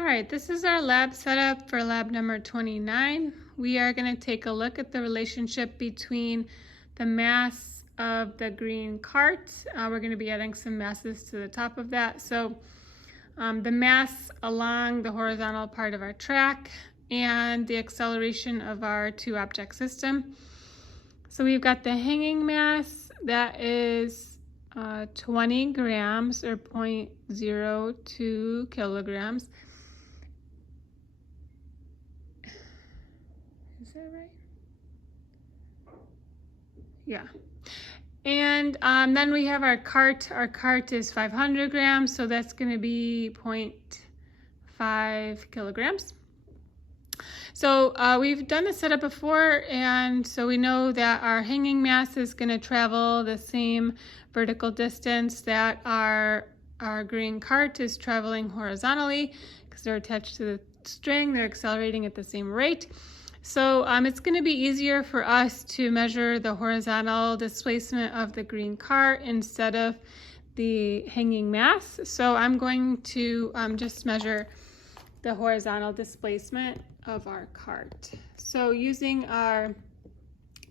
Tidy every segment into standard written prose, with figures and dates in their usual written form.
All right, this is our lab setup for lab number 29. We are going to take a look at the relationship between the mass of the green cart. We're going to be adding some masses to the top of that. So the mass along the horizontal part of our track and the acceleration of our two object system. So we've got the hanging mass that is 20 grams or 0.02 kilograms. Is that right? Yeah. And then we have our cart. Our cart is 500 grams, so that's going to be 0.5 kilograms. So we've done the setup before, and so we know that our hanging mass is going to travel the same vertical distance that our green cart is traveling horizontally because they're attached to the string. They're accelerating at the same rate. So it's going to be easier for us to measure the horizontal displacement of the green cart instead of the hanging mass. So I'm going to just measure the horizontal displacement of our cart. So using our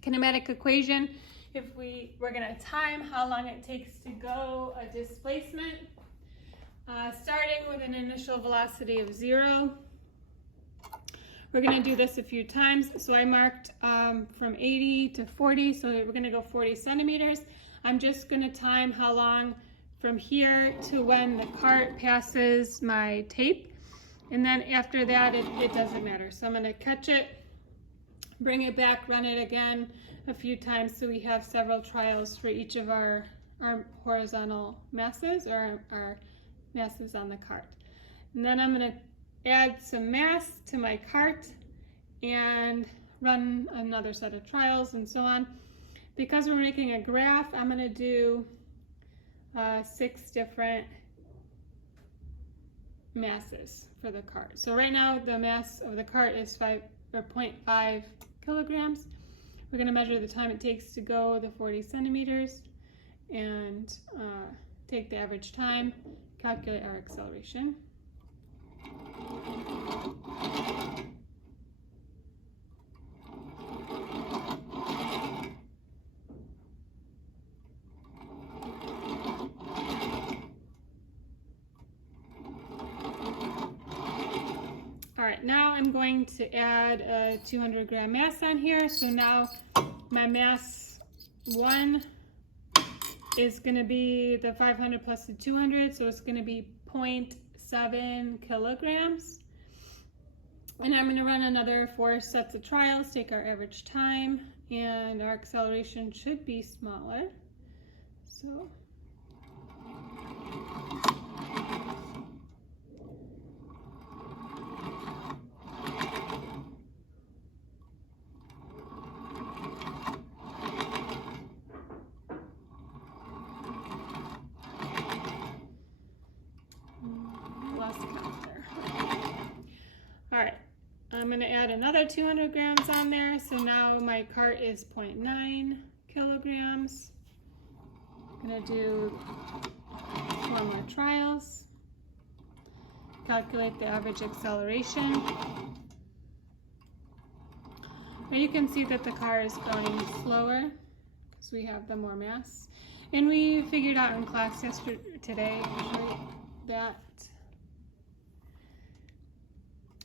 kinematic equation, if we're going to time how long it takes to go a displacement, starting with an initial velocity of 0. We're going to do this a few times. So I marked from 80 to 40, so we're going to go 40 centimeters. I'm just going to time how long from here to when the cart passes my tape. And then after that, it doesn't matter. So I'm going to catch it, bring it back, run it again a few times so we have several trials for each of our horizontal masses or our masses on the cart. And then I'm going to add some mass to my cart and run another set of trials and so on. Because we're making a graph, I'm going to do 6 different masses for the cart. So right now the mass of the cart is 0.5 kilograms. We're going to measure the time it takes to go the 40 centimeters and take the average time, calculate our acceleration. All right, now I'm going to add a 200 gram mass on here. So now my mass 1 is going to be the 500 plus the 200, so it's going to be 0.7 kilograms. And I'm going to run another 4 sets of trials, take our average time, and our acceleration should be smaller. So I'm going to add another 200 grams on there. So now my cart is 0.9 kilograms. I'm going to do 4 more trials. Calculate the average acceleration. And you can see that the car is going slower because we have the more mass. And we figured out in class today that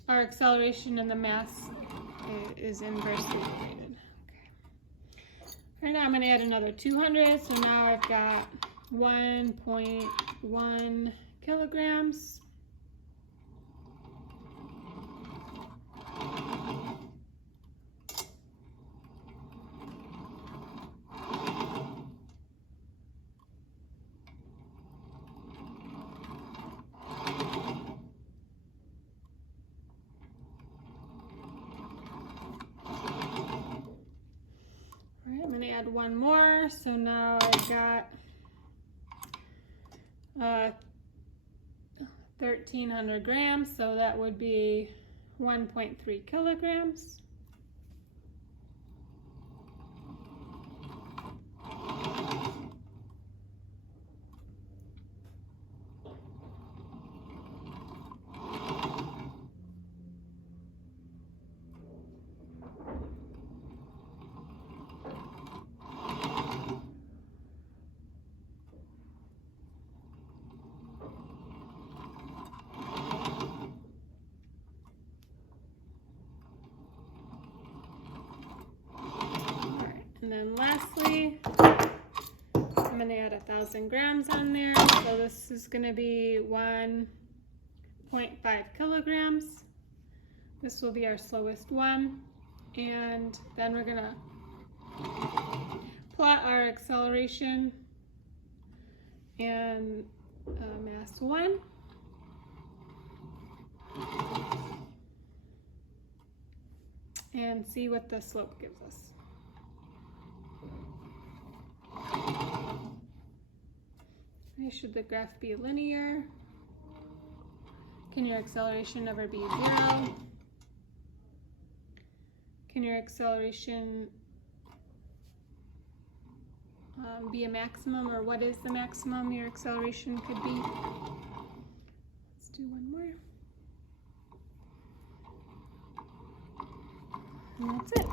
our acceleration and the mass is inversely related. Okay. Right now I'm going to add another 200, so now I've got 1.1 kilograms. I'm going to add 1 more, so now I've got 1,300 grams, so that would be 1.3 kilograms. then lastly, I'm going to add 1,000 grams on there. So this is going to be 1.5 kilograms. This will be our slowest one. And then we're going to plot our acceleration and mass 1. And see what the slope gives us. Should the graph be linear? Can your acceleration never be 0? Can your acceleration be a maximum, or what is the maximum your acceleration could be? Let's do one more. And that's it.